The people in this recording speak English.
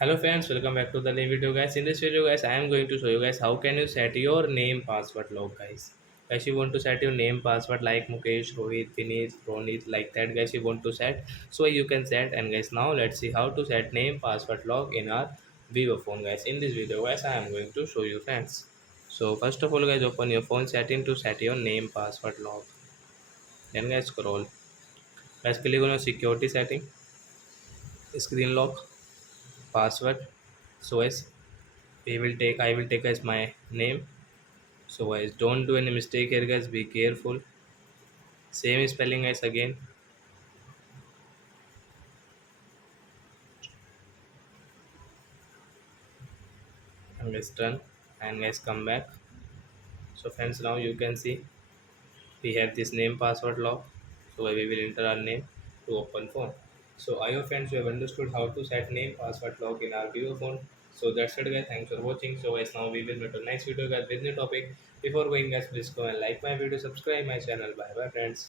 Hello friends, welcome back to the new video guys. In this video guys, I am going to show you guys how can you set your name password lock guys. Guys, you want to set your name password like Mukesh, Rohit, Vineet, Ronit like that guys you want to set. So you can set and guys now let's see how to set name password lock in our Vivo phone guys. In this video guys, I am going to show you friends. So first of all guys open your phone setting to set your name password lock. Then guys scroll. Guys click on your security setting, screen lock, password. So guys I will take as my name. So guys don't do any mistake here guys, be careful. Same spelling guys again, and guys done, and guys come back. So friends now you can see we have this name password lock. So we will enter our name to open phone. So I hope friends you have understood how to set name password lock in our Vivo phone. So that's it guys, thanks for watching. So guys now we will meet on next video guys with new topic. Before going guys, please go and like my video, subscribe my channel. Bye bye friends.